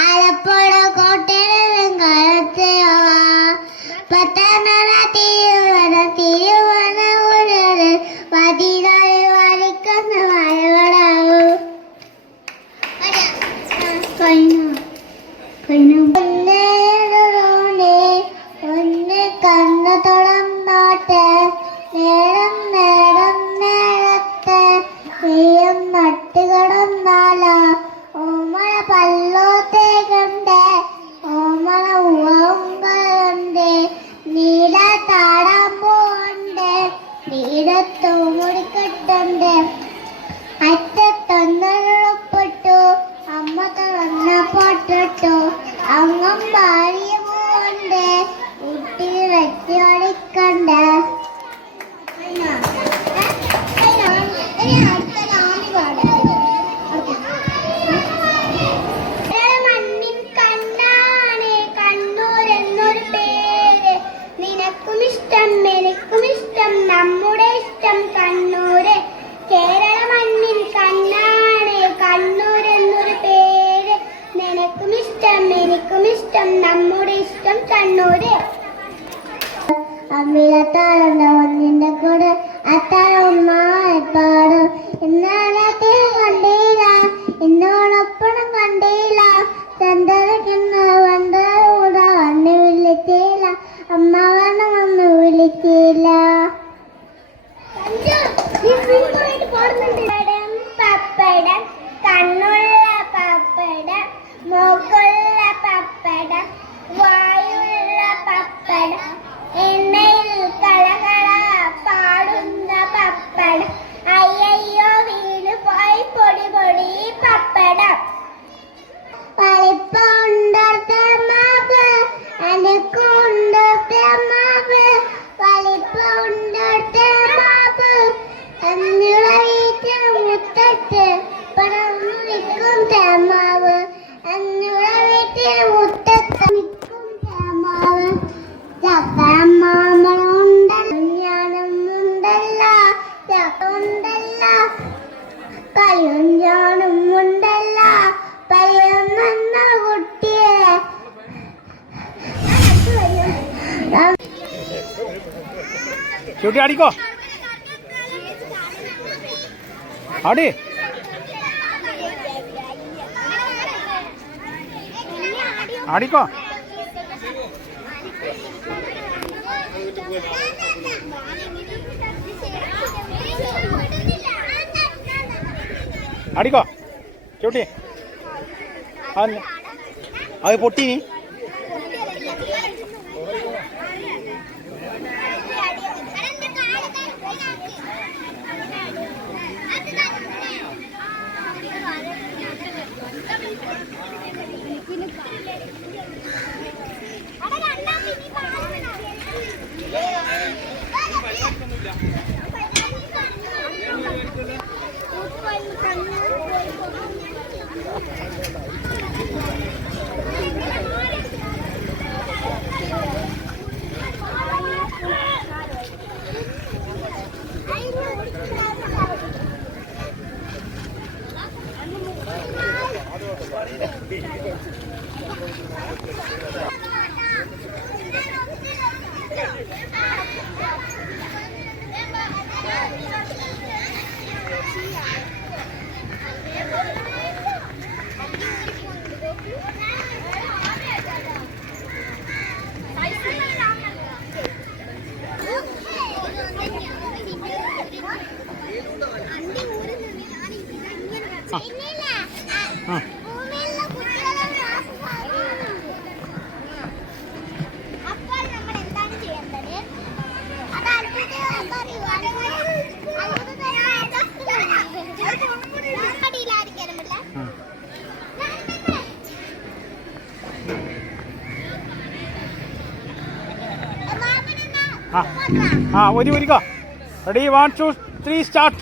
ആലപ്പുഴ കോട്ടയം കാലത്ത് പത്തനംതിട്ട വലിക്കുന്ന വരവളാവും കഴിഞ്ഞു ഒന്ന് കണ്ണു പല്ലോത്തെ കണ്ട് ഓമള ഉവങ്കലുണ്ട് നീല താടാമ്പൂണ്ട് നീലത്തോ മുടിക്കെട്ടുണ്ട്. അമ്മിലത്താളുണ്ട് ഒന്നിന്റെ കൂടെ അത്താഴം പാടും. ഇന്നലത്തെ പയ്യം കുട്ടിയെ. ചൂട്ടി അടിക്കോ? ആടി. ആടിക്കോ. ആടിക്കോ. ചൂട്ടി അത് പൊട്ടി നീ ആ ആ ആ ഒരു ഒരുക്കോ ready one two three start